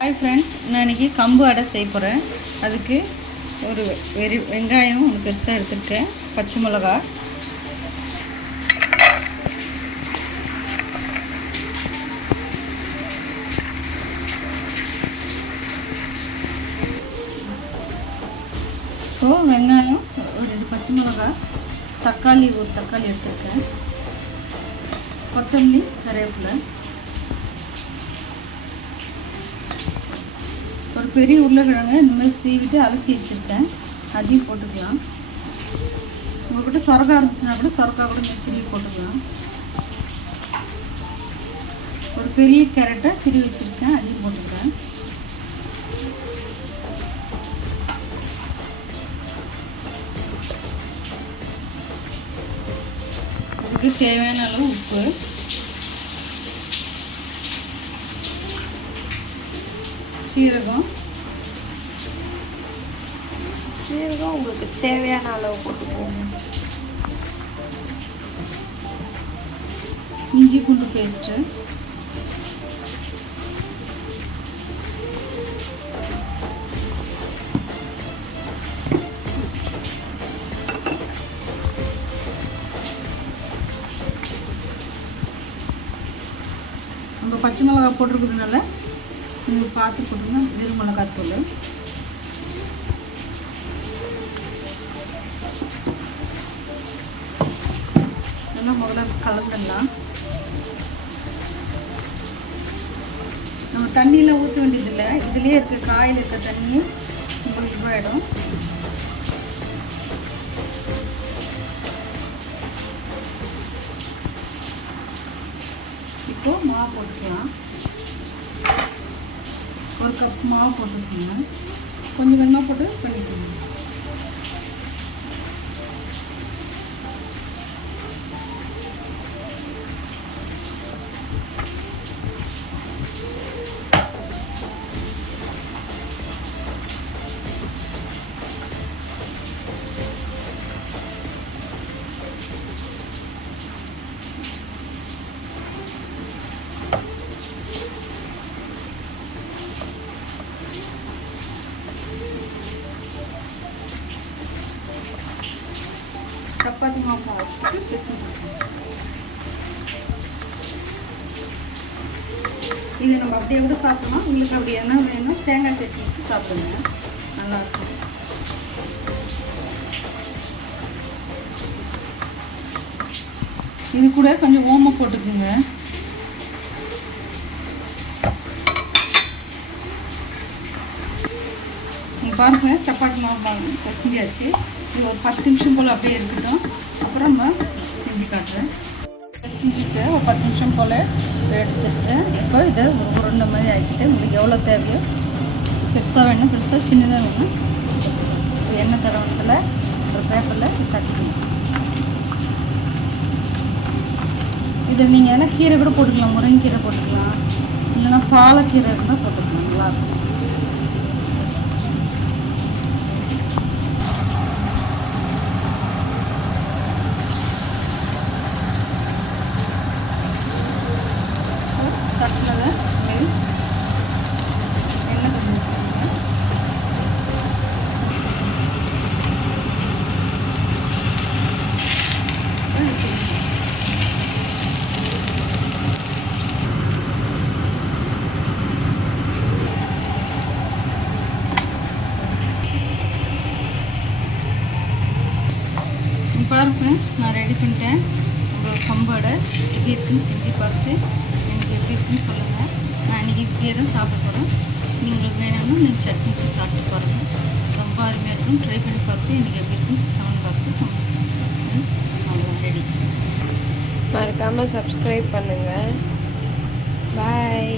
Hi friends, நான் இன்றைக்கி கம்பு அடை செய்ய போகிறேன். அதுக்கு ஒரு வெங்காயம் ஒன்று பெருசாக எடுத்துருக்கேன், பச்சை மிளகா, வெங்காயம் ஒரு 2 பச்சை மிளகா, தக்காளி ஒரு தக்காளி எடுத்துருக்கேன், கொத்தமல்லி, கருவேப்பிலை, ஒரு பெரிய உருளைக்கிழங்கு இந்த மாதிரி சீவிட்டு அலசி வச்சுருக்கேன், அதையும் போட்டுக்கலாம். உங்கள்கிட்ட சொரக்காய் இருந்துச்சுன்னா கூட சொரக்காய் கூட திருவி போட்டுக்கலாம். ஒரு பெரிய கேரட்டை திருவி வச்சுருக்கேன், அதையும் போட்டுக்கிறேன். அதுக்கு தேவையான அளவு உப்பு, சீரகம் உங்களுக்கு தேவையான அளவு போட்டுக்கோங்க. இஞ்சி பூண்டு பேஸ்ட்டு, நம்ம பச்சை மிளகா போட்டிருக்கிறதுனால நீங்கள் பார்த்து போட்டுருங்க. வெறும் மிளகாத்தூள், இதெல்லாம் முதல்ல கலந்துடலாம். நம்ம தண்ணியெலாம் ஊற்ற வேண்டியதில்லை, இதுலேயே இருக்க காயில் இருக்க தண்ணி உங்களுக்கு போயிடும். இப்போது மாவு போட்டுக்கலாம். ஒரு கப் மாவு போட்டுக்கோங்க, கொஞ்சம் கொஞ்சமாக போட்டு பண்ணிக்கோங்க. சப்பாத்தி மாவு வச்சுட்டு இது நம்ம அப்படியே கூட சாப்பிடலாம். உங்களுக்கு அப்படி என்ன வேணும் தேங்காய் சட்னி வச்சு சாப்பிடுங்க, நல்லாயிருக்கும். இது கூட கொஞ்சம் ஓமம் போட்டுக்குங்க. பாருங்க, சப்பாத்தி மாவு பசஞ்சாச்சு. இது ஒரு 10 நிமிஷம் போல் அப்படியே இருக்கட்டும், அப்புறம் நம்ம செஞ்சு காட்டுறேன். செஞ்சுட்டு ஒரு 10 நிமிஷம் போல் எடுத்துட்டு இப்போ இதை ஒரு உருண்டை மாதிரி ஆக்கிட்டு உங்களுக்கு எவ்வளோ தேவையோ, பெருசாக வேணும் பெருசாக, சின்னதாக வேணும் பெருசாக, எண்ணெய் தடவத்தில் ஒரு பேப்பரில் கட்டிக்கணும். இதை நீங்கள் எதனா கீரை கூட போட்டுக்கலாம், முருங்கைக்கீரை போட்டுக்கலாம், இல்லைன்னா பாலக்கீரை இருந்தால் போட்டுக்கலாம், நல்லாயிருக்கும். தட்டில் எண்ணெய் கொஞ்சம் பாருங்க ஃப்ரெண்ட்ஸ், நான் ரெடி பண்ணிட்டேன். உங்கள் கம்பு அடை எப்படி இருக்குன்னு செஞ்சு பார்த்துட்டு எனக்கு எப்படி இருக்குன்னு சொல்லுங்கள். நான் இன்றைக்கி இப்படியே தான் சாப்பிட போகிறேன். உங்களுக்கு வேணும்னா நீங்கள் சட்னி வச்சு சாப்பிட்டு பாருங்கள், ரொம்ப அருமையாக இருக்கும். ட்ரை பண்ணி பார்த்துட்டு எனக்கு எப்படி இருக்குன்னு கமெண்ட் பாக்ஸில் ஃப்ரெண்ட்ஸ் அவ்வளோ ரெடி. மறக்காமல் சப்ஸ்கிரைப் பண்ணுங்கள். பாய்.